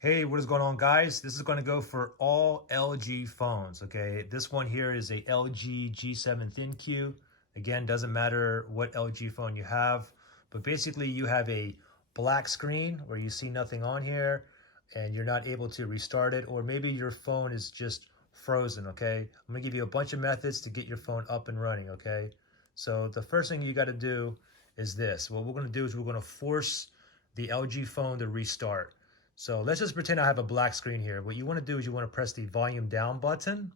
Hey, what is going on, guys? This is going to go for all LG phones, okay? This one here is a LG G7 Thinq. Again, doesn't matter what LG phone you have, but basically you have a black screen where you see nothing on here and you're not able to restart it, or maybe your phone is just frozen, okay? I'm going to give you a bunch of methods to get your phone up and running, okay? So the first thing you got to do is this. What we're going to do is we're going to force the LG phone to restart. So let's just pretend I have a black screen here. What you want to do is you want to press the volume down button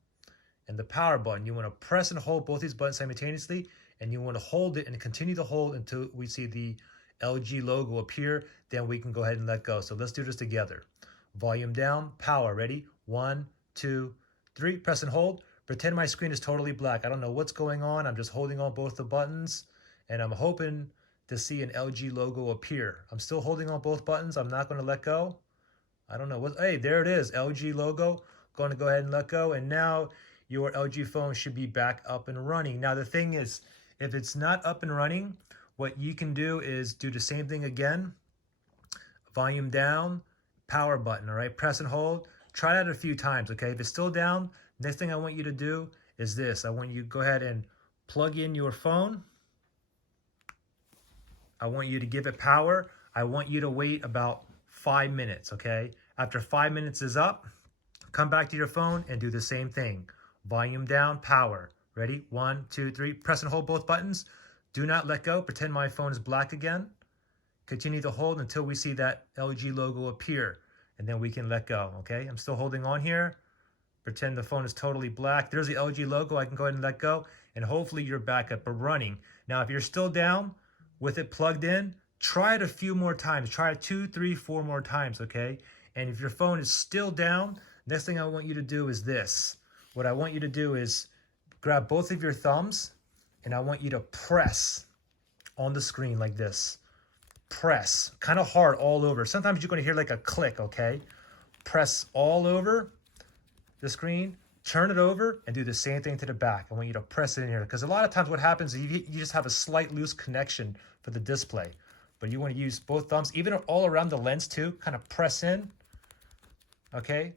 and the power button. You want to press and hold both these buttons simultaneously, and you want to hold it and continue to hold until we see the LG logo appear. Then we can go ahead and let go. So let's do this together. Volume down, power. Ready? 1, 2, 3. Press and hold. Pretend my screen is totally black. I don't know what's going on. I'm just holding on both the buttons, and I'm hoping to see an LG logo appear. I'm still holding on both buttons. I'm not going to let go. I don't know what, hey, there it is, LG logo. Going to go ahead and let go, and now your LG phone should be back up and running. Now the thing is, if it's not up and running, what you can do is do the same thing again. Volume down, power button, all right? Press and hold. Try that a few times, okay? If it's still down, next thing I want you to do is this. I want you to go ahead and plug in your phone. I want you to give it power. I want you to wait about 5 minutes, okay? After 5 minutes is up, come back to your phone and do the same thing. Volume down, power. Ready? 1, 2, 3. Press and hold both buttons. Do not let go. Pretend my phone is black again. Continue to hold until we see that LG logo appear, and then we can let go, okay? I'm still holding on here. Pretend the phone is totally black. There's the LG logo. I can go ahead and let go, and hopefully you're back up and running. Now, if you're still down with it plugged in, try it a few more times. Try it 2, 3, 4 more times, okay? And if your phone is still down, next thing I want you to do is this. What I want you to do is grab both of your thumbs, and I want you to press on the screen like this. Press, kind of hard all over. Sometimes you're going to hear like a click, okay? Press all over the screen, turn it over, and do the same thing to the back. I want you to press it in here, because a lot of times what happens is you just have a slight loose connection for the display. But you want to use both thumbs, even all around the lens too, kind of press in, okay?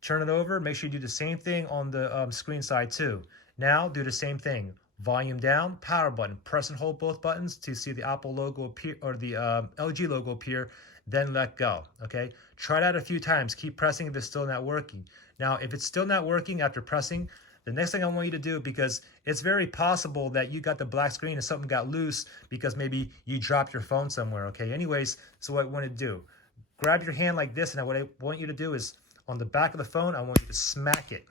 Turn it over, make sure you do the same thing on the screen side too. Now do the same thing. Volume down, power button. Press and hold both buttons to see the Apple logo appear, or the LG logo appear, then let go, okay? Try that a few times. Keep pressing if it's still not working. Now, if it's still not working after pressing, the next thing I want you to do, because it's very possible that you got the black screen and something got loose because maybe you dropped your phone somewhere, okay? Anyways, so what I want to do, grab your hand like this, and what I want you to do is on the back of the phone, I want you to smack it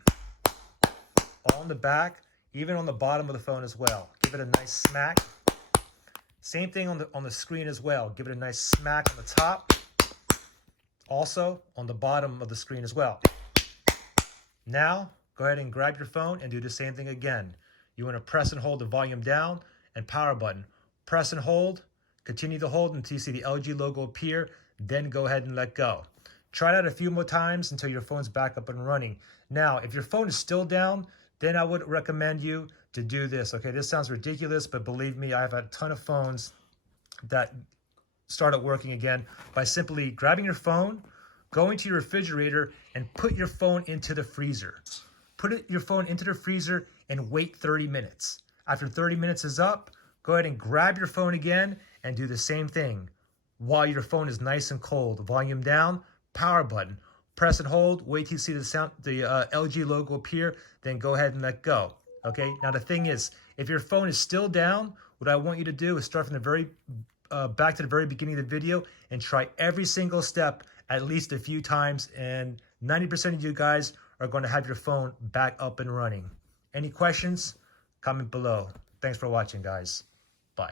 on the back, even on the bottom of the phone as well. Give it a nice smack. Same thing on the screen as well. Give it a nice smack on the top. Also on the bottom of the screen as well. Now, go ahead and grab your phone and do the same thing again. You want to press and hold the volume down and power button. Press and hold. Continue to hold until you see the LG logo appear. Then go ahead and let go. Try that a few more times until your phone's back up and running. Now, if your phone is still down, then I would recommend you to do this. Okay, this sounds ridiculous, but believe me, I've had a ton of phones that started working again by simply grabbing your phone, going to your refrigerator, and put your phone into the freezer. Put your phone into the freezer and wait 30 minutes. After 30 minutes is up, go ahead and grab your phone again and do the same thing while your phone is nice and cold. Volume down, power button. Press and hold, wait till you see the LG logo appear, then go ahead and let go. Okay, now the thing is, if your phone is still down, what I want you to do is start from the very back to the very beginning of the video and try every single step at least a few times, and 90% of you guys are going to have your phone back up and running. Any questions? Comment below. Thanks for watching, guys. Bye.